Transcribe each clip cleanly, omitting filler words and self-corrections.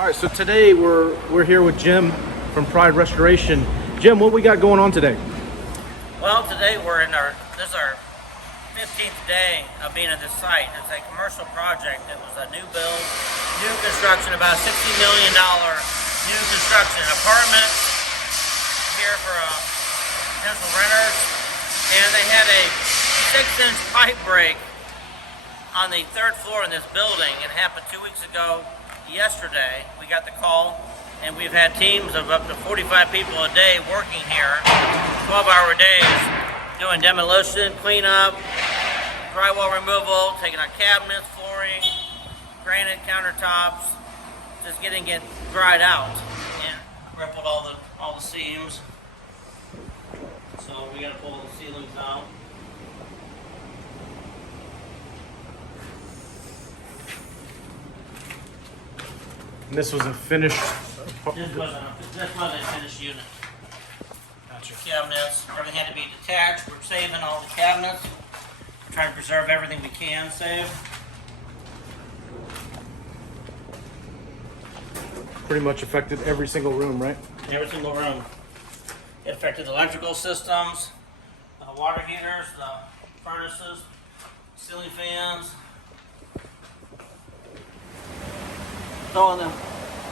All right, so today we're here with Jim from Pride Restoration. Jim, what we got going on today? Well, today this is our 15th day of being at this site. It's a commercial project. It was a new build, new construction, about $60 million new construction apartment here for potential renters. And they had a 6-inch pipe break on the 3rd floor in this building. It happened 2 weeks ago. Yesterday, we got the call, and we've had teams of up to 45 people a day working here, 12-hour days, doing demolition, cleanup, drywall removal, taking out cabinets, flooring, granite countertops, just getting it dried out, and rippled all the seams. So we got to pull the ceilings out. And this was a finished. This was a finished unit. Gotcha. Cabinets, everything had to be detached. We're saving all the cabinets. We're trying to preserve everything we can save. Pretty much affected every single room, right? Every single room. It affected the electrical systems, the water heaters, the furnaces, ceiling fans. So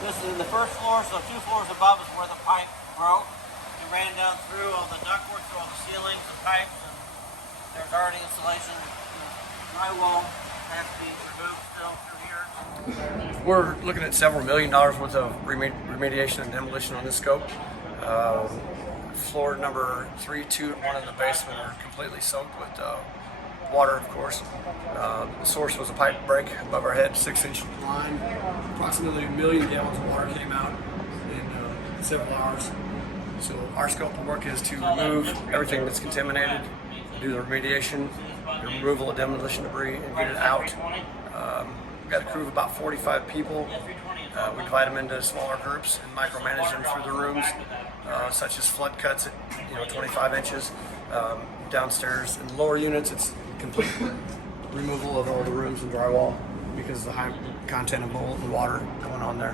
this is in the first floor, so 2 floors above is where the pipe broke. It ran down through all the ductwork, through all the ceilings and pipes, and there's already insulation. Drywall has to be removed still through here. We're looking at several $1 million worth of remediation and demolition on this scope. Floor number 3, 2, and 1 in the basement are completely soaked with water, of course. The source was a pipe break above our head, 6-inch line. Approximately 1 million gallons of water came out in several hours. So our scope of work is to remove everything that's contaminated, do the remediation, the removal of demolition debris, and get it out. We've got a crew of about 45 people. We divide them into smaller groups and micromanage them through the rooms, such as flood cuts at 25 inches. Downstairs in the lower units, it's complete removal of all the rooms and drywall because of the high content of mold and water going on there.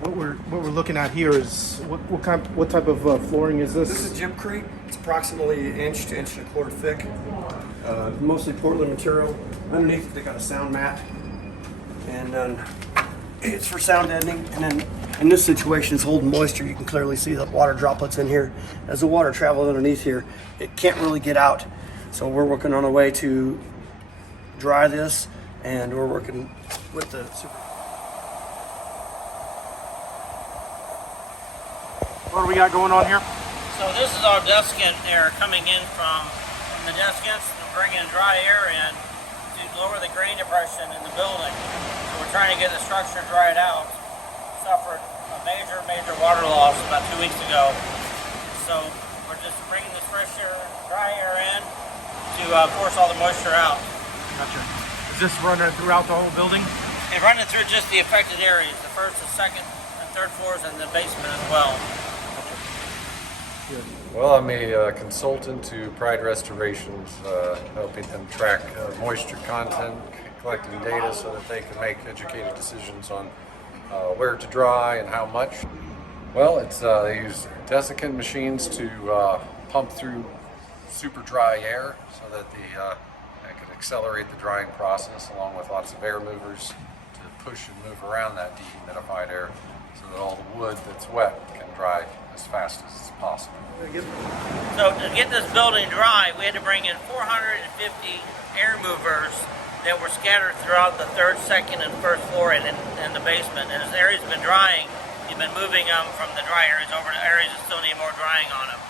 What we're looking at here is what type of flooring is this? This is gypcrete. It's approximately 1 inch to 1.25 inches thick. Mostly Portland material. Underneath, they got a sound mat, and then it's for sound deadening. And then in this situation, it's holding moisture. You can clearly see the water droplets in here. As the water travels underneath here, it can't really get out. So we're working on a way to dry this, and we're working with the super. What do we got going on here? So this is our desiccant air coming in from the desiccants, bringing dry air in to lower the grain depression in the building. So we're trying to get the structure dried out. Suffered a major water loss about 2 weeks ago. So we're just bringing this fresh air, dry air in to force all the moisture out. Gotcha. Is this running throughout the whole building? And running through just the affected areas, the 1st, the 2nd, and 3rd floors, and the basement as well. Well, I'm a consultant to Pride Restorations, helping them track moisture content, collecting data so that they can make educated decisions on where to dry and how much. Well, they use desiccant machines to pump through super dry air so that they can accelerate the drying process, along with lots of air movers to push and move around that dehumidified air so that all the wood that's wet can dry as fast as possible. So to get this building dry, we had to bring in 450 air movers that were scattered throughout the 3rd, 2nd, and 1st floor and in the basement. And as the area's been drying, you've been moving them from the dry areas over to areas that still need more drying on them.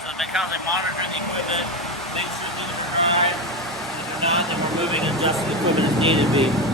So they've been constantly monitoring the equipment, make sure things are dry. If they're not, then we're moving and adjusting the equipment as needed be.